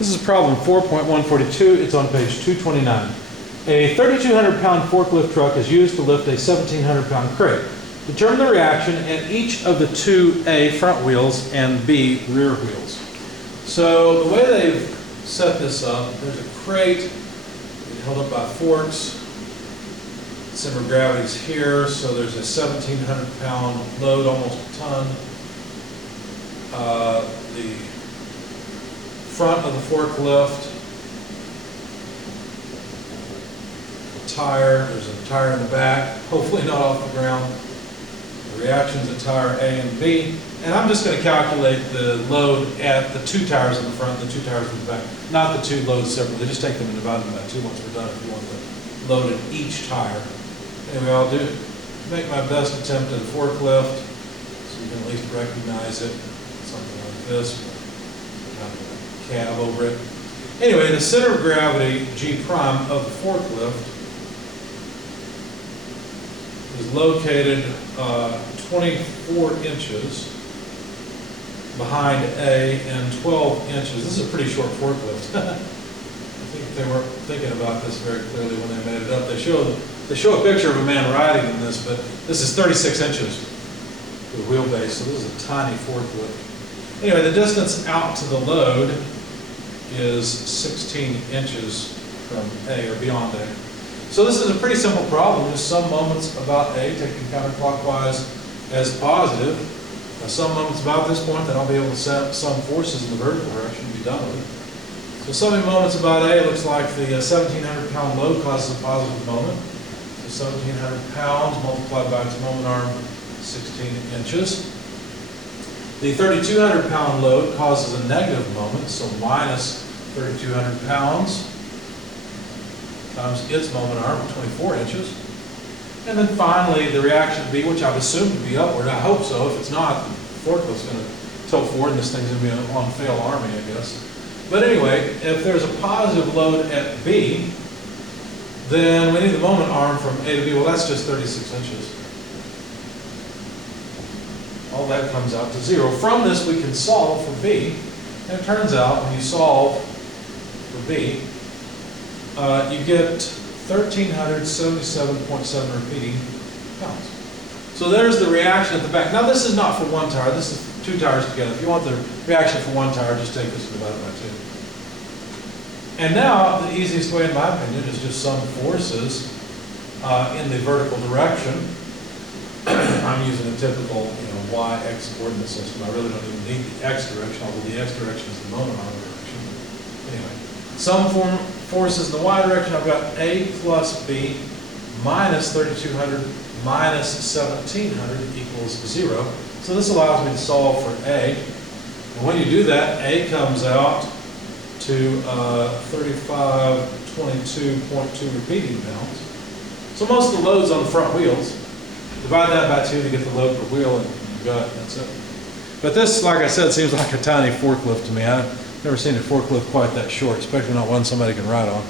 This is problem 4.142. It's on page 229. A 3,200-pound forklift truck is used to lift a 1,700-pound crate. Determine the reaction at each of the two A front wheels and B rear wheels. So the way they've set this up, there's a crate held up by forks. Center of gravity's here, so there's a 1,700-pound load, almost a ton. The front of the forklift, tire, there's a tire in the back, hopefully not off the ground. The reactions at tire A and B, and I'm just going to calculate the load at the two tires in the front and the two tires in the back, not the two loads separately. Just take them and divide them by two once we're done if you want the load at each tire. Anyway, I'll make my best attempt at a forklift so you can at least recognize it. Something like this, kind of a cab over it. Anyway, the center of gravity, G prime, of the forklift is located 24 inches behind A and 12 inches. This is a pretty short forklift. I think they weren't thinking about this very clearly when they made it up. They show a picture of a man riding in this, but this is 36 inches the wheelbase, so this is a tiny forklift. Anyway, the distance out to the load is 16 inches from A or beyond A. So this is a pretty simple problem. Just some moments about A, taking counterclockwise as positive. Some moments about this point, then I'll be able to set some forces in the vertical direction and be done with it. So summing moments about A, looks like the 1,700-pound load causes a positive moment. So 1,700 pounds multiplied by its moment arm, 16 inches. The 3,200-pound load causes a negative moment, so minus 3,200 pounds times its moment arm, 24 inches. And then finally, the reaction B, which I've assumed to be upward. I hope so. If it's not, the forklift's going to tilt forward and this thing's going to be on fail arming, I guess. But anyway, if there's a positive load at B, then we need the moment arm from A to B. Well, that's just 36 inches. All that comes out to 0. From this, we can solve for B. And it turns out, when you solve for B, you get 1,377.7 repeating pounds. So there's the reaction at the back. Now, this is not for one tire. This is two tires together. If you want the reaction for one tire, just take this and divide it by 2. And now, the easiest way, in my opinion, is just sum forces in the vertical direction. I'm using a typical, y-x coordinate system. I really don't even need the x direction, although the x direction is the moment arm direction. Anyway, sum forces in the y direction. I've got A plus B minus 3,200 minus 1,700 equals 0. So this allows me to solve for A. And when you do that, A comes out to 3,522.2 repeating pounds. So most of the load's on the front wheels. Divide that by 2 to get the load per wheel, and you've got it. That's it. But this, like I said, seems like a tiny forklift to me. I've never seen a forklift quite that short, especially not one somebody can ride on.